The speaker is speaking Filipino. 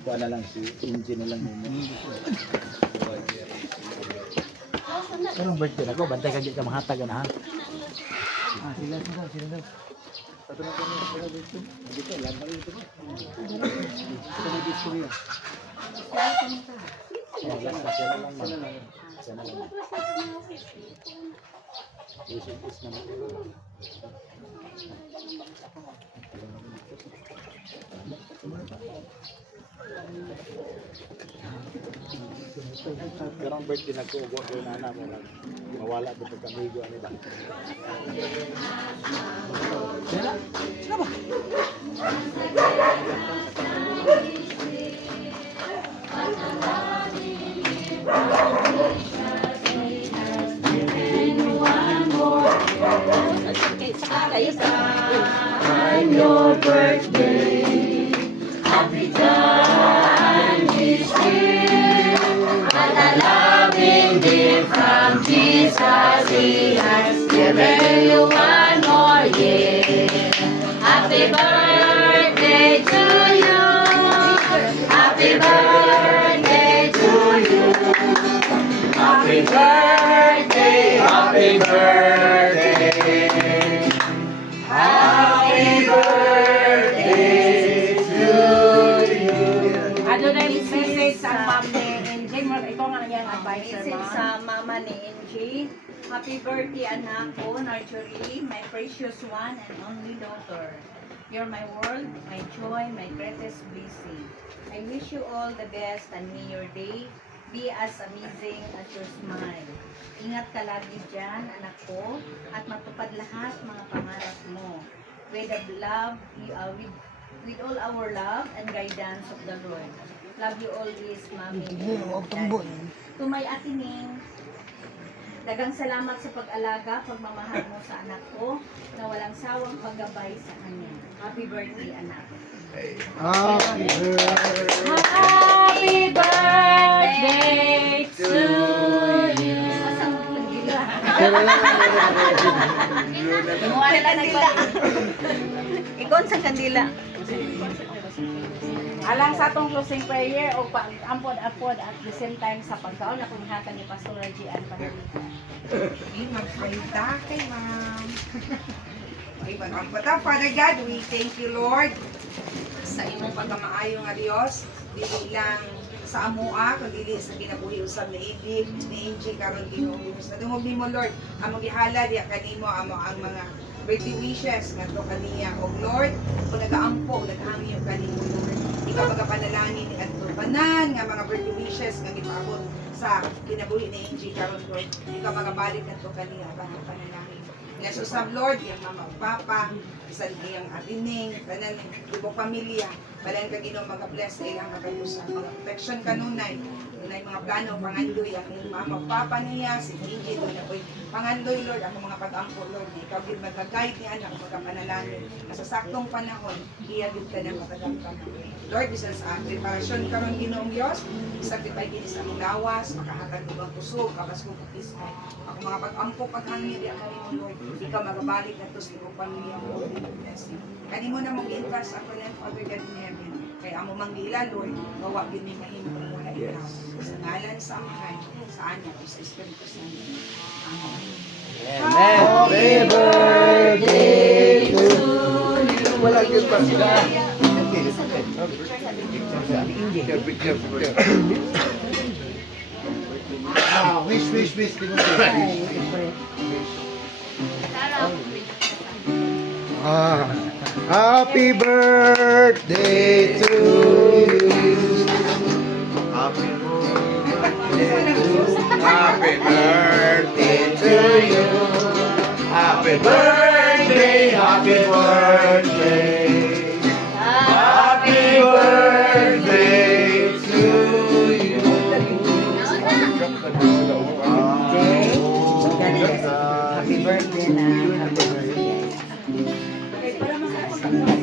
Ikaw na lang si engine na lang mo. Anong birthday ako? Bantay ka di ka mahatag na ha? Sila daw. Patulong kami sila dito. Dito, laban dito. Ito na dito niya. Sila lang. Is naman. Karang birthday na ko, huwag ko na anak mo lang. Mawala ko pagkamigo ano ba? Sila ba? On your birthday, every time is here, and a loving gift from Jesus, He has given you one more year. Happy birthday to you, happy birthday to you, happy birthday, happy birthday. Happy birthday to you. Ano na yung message sa ma'am ni Enjing? Ito nga yung advisor Message ma'am. sa mama ni Angie. Happy birthday anak ko, Marjorie, my precious one and only daughter. You're my world, my joy, my greatest blessing. I wish you all the best and may your day be as amazing as your smile. Ingat ka lagi dyan, anak ko, at matupad lahat mga pangarap mo. With the love, with all our love and guidance of the Lord. Love you always, Mami. To my atining, dagang salamat sa pag-alaga, pagmamahal mo sa anak ko, na walang sawang paggabay sa kanya. Happy birthday, anak. Happy birthday. Happy birthday to you. Imuha na lang Ikon sa kandila. Alang sa atong closing prayer o ampod-apod at the same time sa pagkaon na kumihatan ni Pastor Gian Panalita. Magsalita kay ma'am. Father God, we thank you, Lord, sa imong pagkamaayo nga Dios, dili lang sa amoa, kundi sa kinabuhi usab ni Angie karon Ginoo. Sa dungog nimo Lord, among gihala diha kanimo amo ang mga birthday wishes ngadto kaniya og Lord, kung nagaampo, naghangyo kanimo Lord. Ikaw magapanalangin ni adto tanan nga mga birthday wishes nga gipaabot sa kinabuhi ni Angie karon Lord. Ikaw magabalik ngadto kaniya bang panalangin. Nasusab Lord, yung mama o papa, isang iyang atining, tanan, ibang pamilya, palan ka Ginoo mag-bless sa ilang magkagusa, mga protection kanunay, na mga plano, pangandoy, ang mama o papa niya, si Gigi, doon ako'y pangandoy Lord, ako mga pag-ampo Lord, ikaw din mag-guide ni anak, magkapanalangin, sa saktong panahon, iyagid ka na matagamtam. Lord, bisan sa preparasyon karon Ginoong Diyos, sacrifice din sa among lawas, makahatag ubang kusog, kapas ko pupis kay. Ako mga pag-ampo paghangin di ako nimo Lord. Ikaw magabalik na to sa iyong pamilya mo. Kani mo na mong i-entrust ako ng Father God in heaven. Kaya amo manggila Lord, gawa gid ni mahimo kung wala ikaw. Sa ngalan sa Ama, sa Anak, sa Espiritu Santo. Amen. Happy birthday to you. Wala gyud pa sila. Wish. Happy birthday to you. Happy birthday to you. Happy birthday, happy birthday. Happy birthday to you. Happy birthday na. Happy birthday. Okay, para makapagpapalala